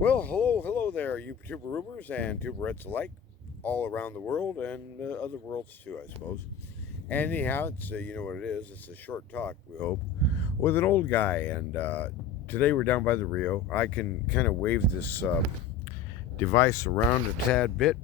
Well, hello there, you tuberubers and tuberettes alike, all around the world and other worlds too, I suppose. Anyhow, it's you know what it is. It's a short talk, we hope, with an old guy. And today we're down by the Rio. I can kind of wave this device around a tad bit.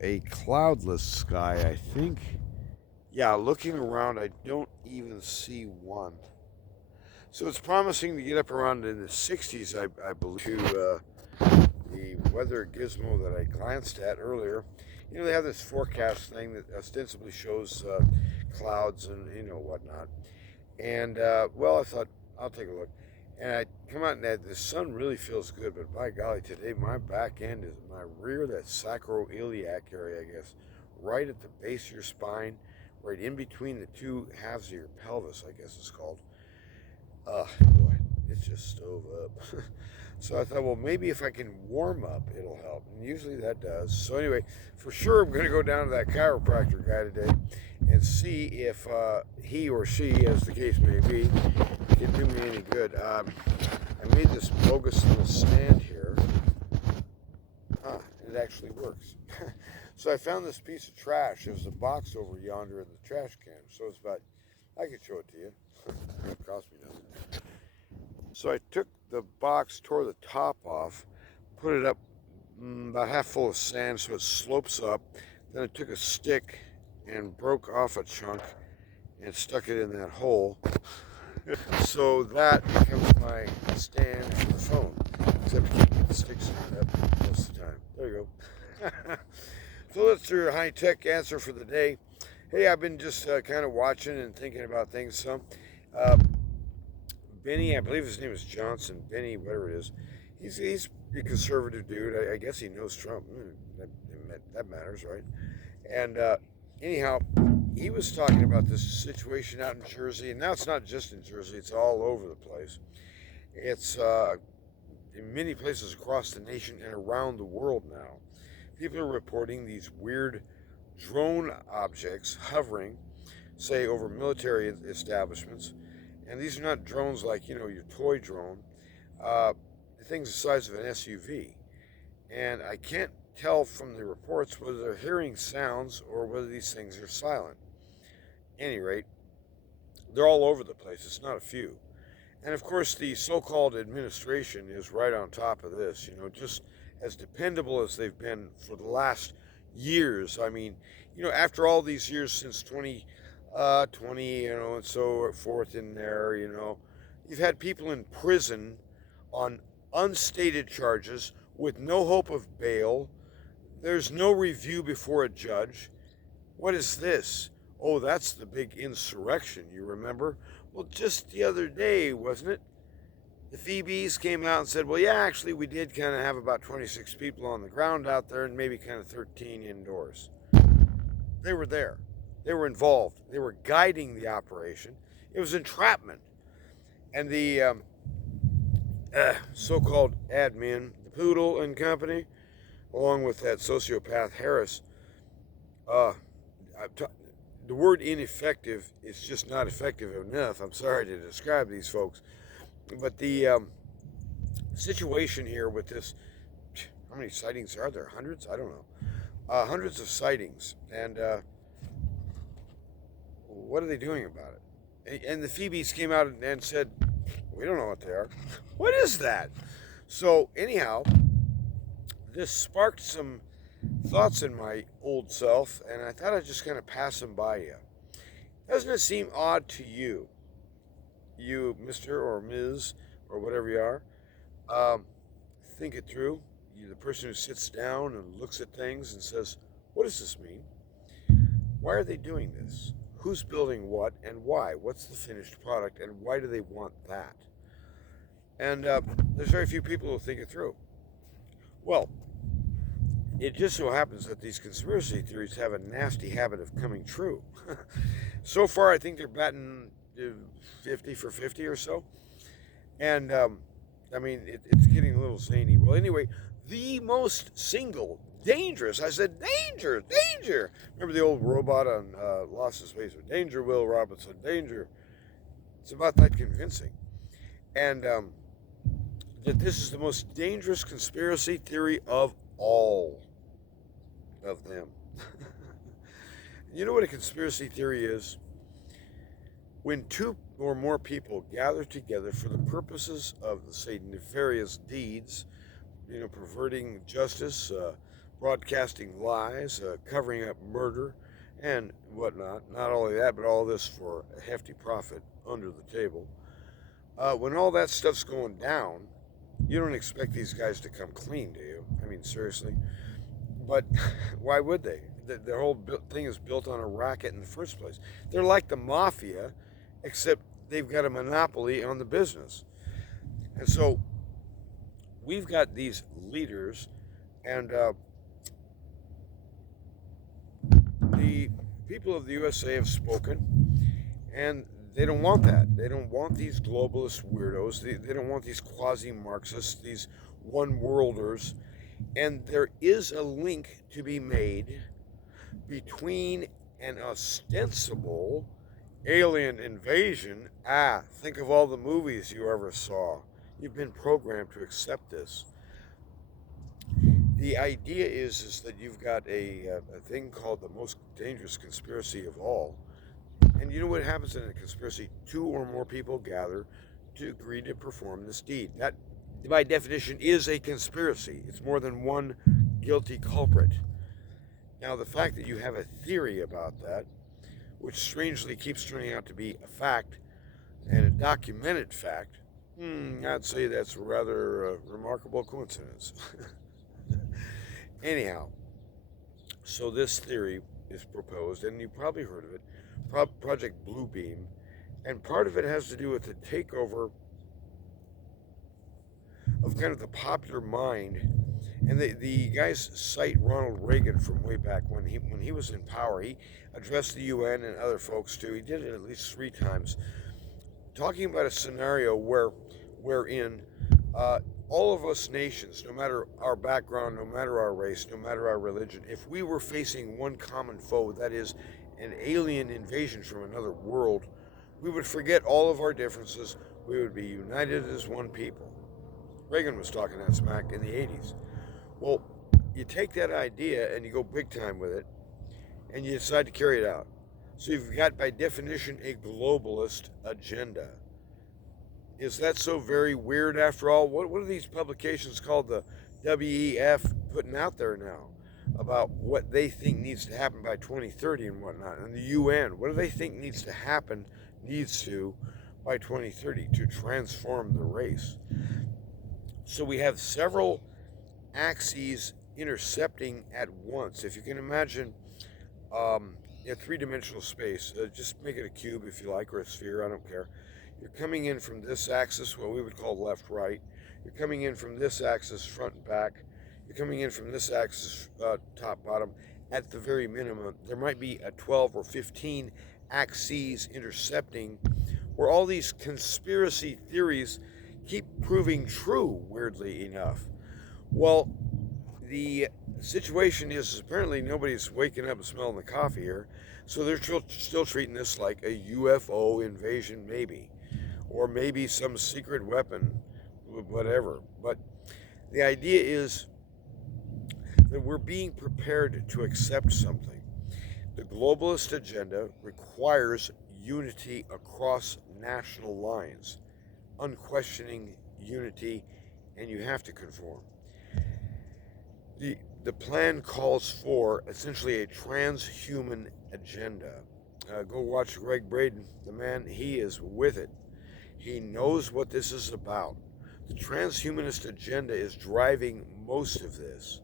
A cloudless sky, I think. Yeah, looking around, I don't even see one. So it's promising to get up around in the 60s, I believe, to the weather gizmo that I glanced at earlier. You know, they have this forecast thing that ostensibly shows clouds and, whatnot. And, well, I thought, I'll take a look. And I come out and the sun really feels good, but by golly, today my back end is my rear, that sacroiliac area, I guess, right at the base of your spine, right in between the two halves of your pelvis, I guess it's called. Boy, it's just stove up. So I thought, well, maybe if I can warm up, it'll help. And usually that does. So anyway, for sure, I'm going to go down to that chiropractor guy today and see if he or she, as the case may be, can do me any good. I made this bogus little stand here. It actually works. So I found this piece of trash. There's a box over yonder in the trash can. So it's about, I could show it to you. It cost me nothing. So I took the box, tore the top off, put it up about half full of sand so it slopes up. Then I took a stick and broke off a chunk and stuck it in that hole. So that becomes my stand for the phone. Except I can't get the sticks in it most of the time. There you go. So that's your high-tech answer for the day. Hey, I've been just kind of watching and thinking about things some. Uh, Benny, I believe his name is Johnson, Benny, whatever it is. He's a conservative dude. I guess he knows Trump. That matters, right? And anyhow, he was talking about this situation out in Jersey, and now it's not just in Jersey; it's all over the place. It's in many places across the nation and around the world now. People are reporting these weird drone objects hovering, say, over military establishments. And these are not drones like, your toy drone. Things the size of an SUV. And I can't tell from the reports whether they're hearing sounds or whether these things are silent. At any rate, they're all over the place. It's not a few. And of course, the so called administration is right on top of this, just as dependable as they've been for the last years. I mean, after all these years since 2020, and so forth in there, you've had people in prison on unstated charges with no hope of bail. There's no review before a judge. What is this? Oh, that's the big insurrection, you remember? Well, just the other day, wasn't it? The Phoebes came out and said, well, yeah, actually, we did kind of have about 26 people on the ground out there and maybe kind of 13 indoors. They were there. They were involved. They were guiding the operation. It was entrapment. And the so-called admin, the Poodle and company, along with that sociopath Harris, the word ineffective is just not effective enough. I'm sorry to describe these folks. But the situation here with this, how many sightings are there? Hundreds? I don't know. Hundreds of sightings. And what are they doing about it? And the Phoebes came out and said, we don't know what they are. What is that? So, anyhow, this sparked some thoughts in my old self, and I thought I'd just kind of pass them by you. Doesn't it seem odd to you, Mr. or Ms. or whatever you are? Think it through. You're the person who sits down and looks at things and says, what does this mean? Why are they doing this? Who's building what and why? What's the finished product and why do they want that? And there's very few people who think it through. Well, it just so happens that these conspiracy theories have a nasty habit of coming true. So far, I think they're batting 50 for 50 or so. And, it's getting a little zany. Well, anyway, the most single dangerous. I said, danger, danger. Remember the old robot on Lost in Space? Danger, Will Robinson, danger. It's about that convincing. And that this is the most dangerous conspiracy theory of all of them. You know what a conspiracy theory is? When two or more people gather together for the purposes of, say, nefarious deeds, perverting justice, broadcasting lies, covering up murder, and whatnot. Not only that, but all this for a hefty profit under the table. When all that stuff's going down, you don't expect these guys to come clean, do you? I mean, seriously. But why would they? The whole thing is built on a racket in the first place. They're like the mafia, except they've got a monopoly on the business. And so we've got these leaders, and the people of the USA have spoken, and they don't want that. They don't want these globalist weirdos. They don't want these quasi-Marxists, these one-worlders. And there is a link to be made between an ostensible alien invasion. Think of all the movies you ever saw. You've been programmed to accept this. The idea is that you've got a thing called the most dangerous conspiracy of all. And you know what happens in a conspiracy? Two or more people gather to agree to perform this deed. That, by definition, is a conspiracy. It's more than one guilty culprit. Now, the fact that you have a theory about that, which strangely keeps turning out to be a fact, and a documented fact, I'd say that's a rather remarkable coincidence. Anyhow, so this theory is proposed, and you've probably heard of it, Project Bluebeam, and part of it has to do with the takeover of kind of the popular mind. And the guys cite Ronald Reagan from way back when he was in power. He addressed the UN and other folks too. He did it at least 3 times, talking about a scenario wherein all of us nations, no matter our background, no matter our race, no matter our religion, if we were facing one common foe, that is an alien invasion from another world, we would forget all of our differences. We would be united as one people. Reagan was talking that smack in the 80s. Well, you take that idea and you go big time with it, and you decide to carry it out. So you've got, by definition, a globalist agenda. Is that so very weird after all? What are these publications called, the WEF, putting out there now about what they think needs to happen by 2030 and whatnot? And the UN, what do they think needs to by 2030 to transform the race? So we have several axes intercepting at once. If you can imagine a 3-dimensional space, just make it a cube if you like, or a sphere, I don't care. You're coming in from this axis, what we would call left, right. You're coming in from this axis, front and back. You're coming in from this axis, top, bottom. At the very minimum, there might be a 12 or 15 axes intercepting, where all these conspiracy theories keep proving true, weirdly enough. Well, the situation is apparently nobody's waking up and smelling the coffee here, so they're still treating this like a UFO invasion, maybe, or maybe some secret weapon, whatever. But the idea is that we're being prepared to accept something. The globalist agenda requires unity across national lines, unquestioning unity, and you have to conform. The plan calls for essentially a transhuman agenda. Go watch Greg Braden. The man, he is with it. He knows what this is about. The transhumanist agenda is driving most of this.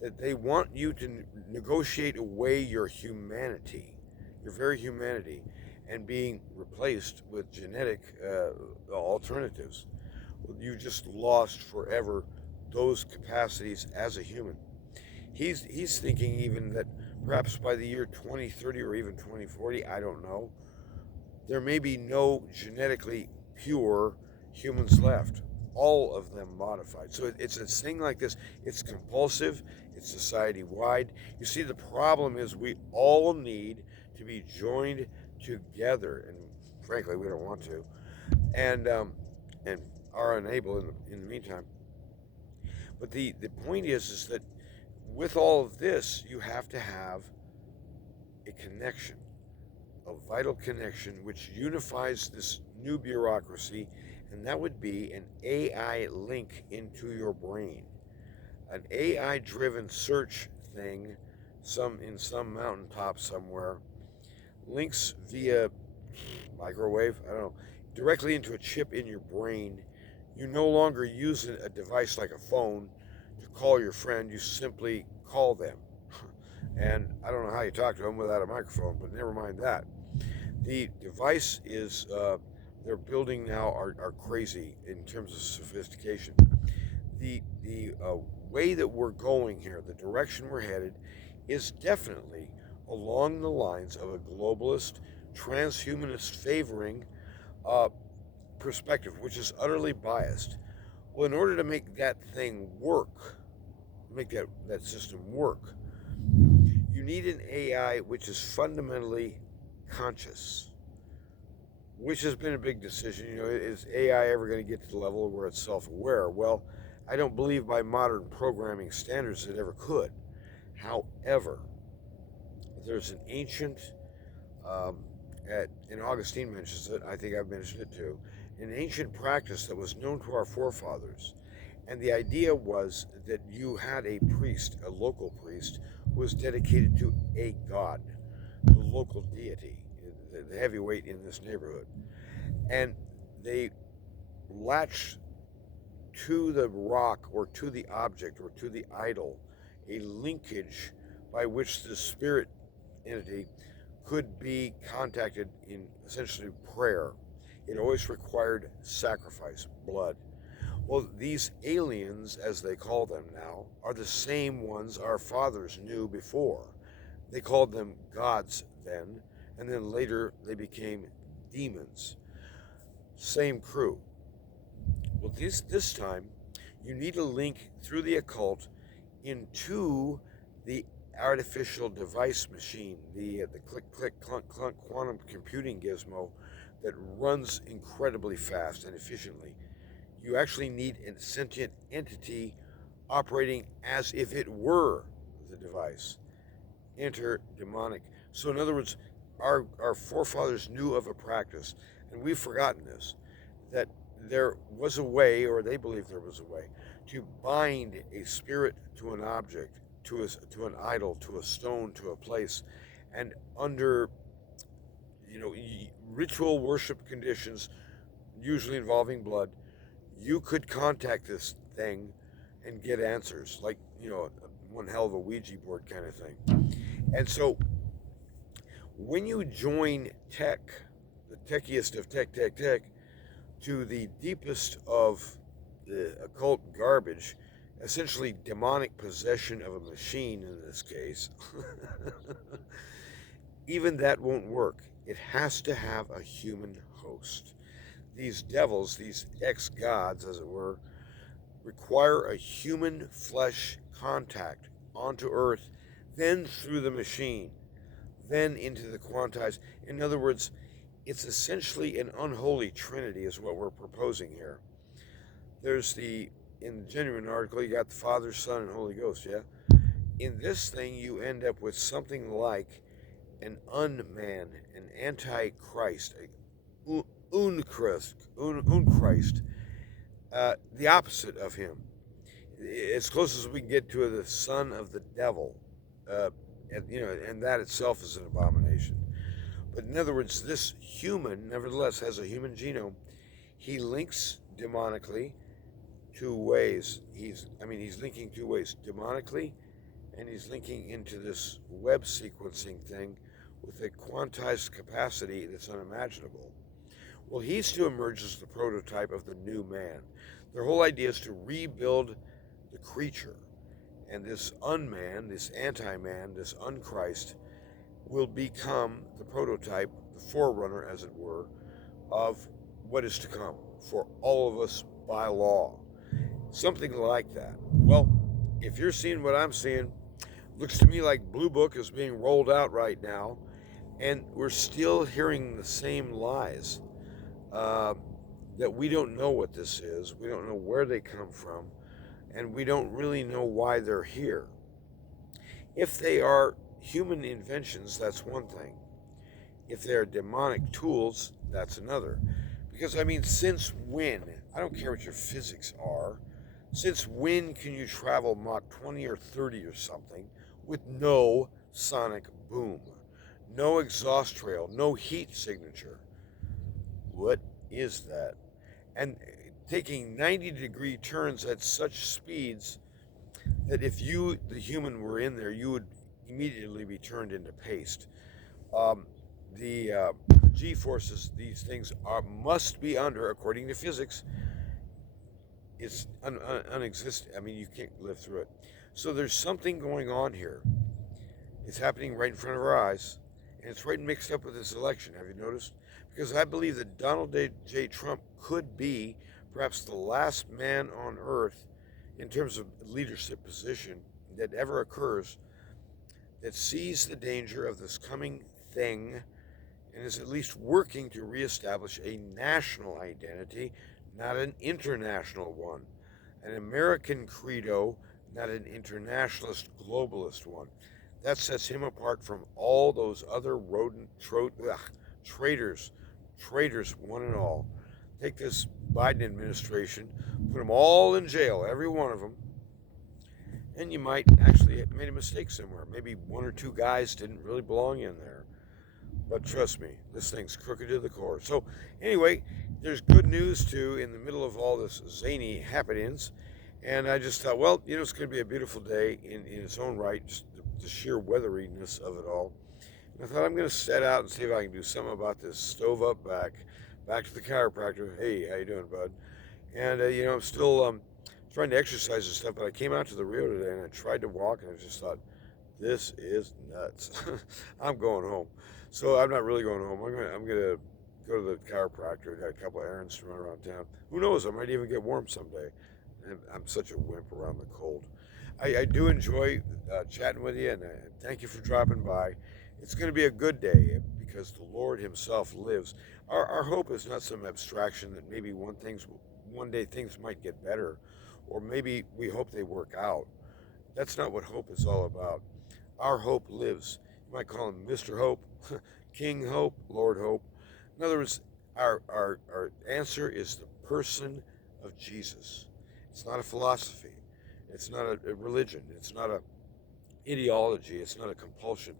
That they want you to negotiate away your humanity, your very humanity, and being replaced with genetic alternatives. You just lost forever those capacities as a human. He's thinking even that perhaps by the year 2030 or even 2040, I don't know, there may be no genetically pure humans left. All of them modified. So it's a thing like this. It's compulsive. It's society-wide. You see, the problem is we all need to be joined together, and frankly, we don't want to. And are unable in the meantime. But the point is that with all of this, you have to have a connection, a vital connection, which unifies this new bureaucracy, and that would be an AI link into your brain. An AI driven search thing, in some mountaintop somewhere, links via microwave, I don't know, directly into a chip in your brain. You no longer use a device like a phone to call your friend, you simply call them. And I don't know how you talk to them without a microphone, but never mind that. The device is, they're building now are crazy in terms of sophistication. The way that we're going here, the direction we're headed, is definitely along the lines of a globalist, transhumanist favoring perspective, which is utterly biased. Well, in order to make that thing work, make that system work, you need an AI which is fundamentally conscious, which has been a big decision. Is AI ever going to get to the level where it's self-aware? Well, I don't believe by modern programming standards it ever could. However, there's an ancient, and Augustine mentions it, I think I've mentioned it too, an ancient practice that was known to our forefathers. And the idea was that you had a priest, a local priest, who was dedicated to a god, the local deity, the heavyweight in this neighborhood. And they latched to the rock or to the object or to the idol a linkage by which the spirit entity could be contacted in essentially prayer. It always required sacrifice, blood. Well, these aliens, as they call them now, are the same ones our fathers knew before. They called them gods then, and then later they became demons. Same crew. Well, this time, you need a link through the occult into the artificial device machine, the click, click, clunk, clunk quantum computing gizmo that runs incredibly fast and efficiently. You actually need a sentient entity operating as if it were the device. Enter demonic. So in other words, our forefathers knew of a practice, and we've forgotten this, that there was a way, or they believed there was a way, to bind a spirit to an object, to an idol, to a stone, to a place, and under ritual worship conditions, usually involving blood, you could contact this thing and get answers, like one hell of a Ouija board kind of thing. And so when you join tech, the techiest of tech, to the deepest of the occult garbage, essentially demonic possession of a machine in this case, even that won't work. It has to have a human host. These devils, these ex-gods, as it were, require a human flesh contact onto Earth, then through the machine, then into the quantized. In other words, it's essentially an unholy trinity is what we're proposing here. There's in the genuine article, you got the Father, Son, and Holy Ghost, yeah? In this thing, you end up with something like an unman, an antichrist, unchrist, the opposite of him. As close as we can get to the son of the devil, and that itself is an abomination. But in other words, this human, nevertheless, has a human genome. He links demonically two ways. He's linking two ways, demonically, and he's linking into this web sequencing thing with a quantized capacity that's unimaginable. Well, he's to emerge as the prototype of the new man. Their whole idea is to rebuild the creature. And this unman, this anti-man, this unchrist, will become the prototype, the forerunner, as it were, of what is to come for all of us by law. Something like that. Well, if you're seeing what I'm seeing, looks to me like Blue Book is being rolled out right now, and we're still hearing the same lies. that we don't know what this is, we don't know where they come from, and we don't really know why they're here. If they are human inventions, that's one thing. If they're demonic tools, that's another. Because, I mean, since when? I don't care what your physics are. Since when can you travel Mach 20 or 30 or something with no sonic boom? No exhaust trail, no heat signature. What is that? And taking 90-degree turns at such speeds that if you, the human, were in there, you would immediately be turned into paste. The G forces these things must be under, according to physics, it's unexistent. I mean, you can't live through it. So there's something going on here. It's happening right in front of our eyes, and it's right mixed up with this election. Have you noticed? Because I believe that Donald J. Trump could be perhaps the last man on earth in terms of leadership position that ever occurs that sees the danger of this coming thing and is at least working to reestablish a national identity, not an international one, an American credo, not an internationalist globalist one. That sets him apart from all those other traitors, one and all. Take this Biden administration, put them all in jail, every one of them, and you might actually have made a mistake somewhere. Maybe one or two guys didn't really belong in there. But trust me, this thing's crooked to the core. So anyway, there's good news too in the middle of all this zany happenings. And I just thought, well, you know, it's going to be a beautiful day in its own right, just the sheer weatheriness of it all. And I thought I'm going to set out and see if I can do something about this stove up back to the chiropractor. Hey, how you doing, bud? And, you know, I'm still trying to exercise and stuff, but I came out to the Rio today and I tried to walk and I just thought, this is nuts. I'm going home. So I'm not really going home. I'm gonna go to the chiropractor. Got a couple of errands to run around town. Who knows? I might even get warm someday. I'm such a wimp around the cold. I do enjoy chatting with you, and thank you for dropping by. It's going to be a good day because the Lord Himself lives. Our hope is not some abstraction that maybe one day things might get better, or maybe we hope they work out. That's not what hope is all about. Our hope lives. You might call him Mr. Hope, King Hope, Lord Hope. In other words, our answer is the person of Jesus. It's not a philosophy. It's not a religion. It's not a ideology. It's not a compulsion.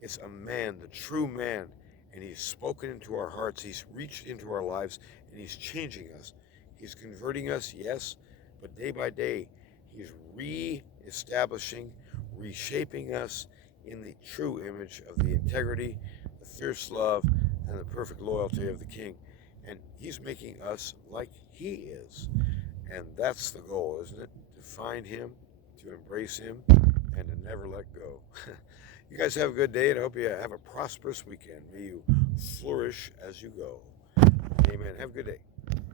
It's a man, the true man, and He's spoken into our hearts. He's reached into our lives, and He's changing us. He's converting us, yes, but day by day, He's re-establishing, reshaping us in the true image of the integrity, the fierce love, and the perfect loyalty of the King. And He's making us like He is. And that's the goal, isn't it? To find Him, to embrace Him, and to never let go. You guys have a good day, and I hope you have a prosperous weekend. May you flourish as you go. Amen. Have a good day.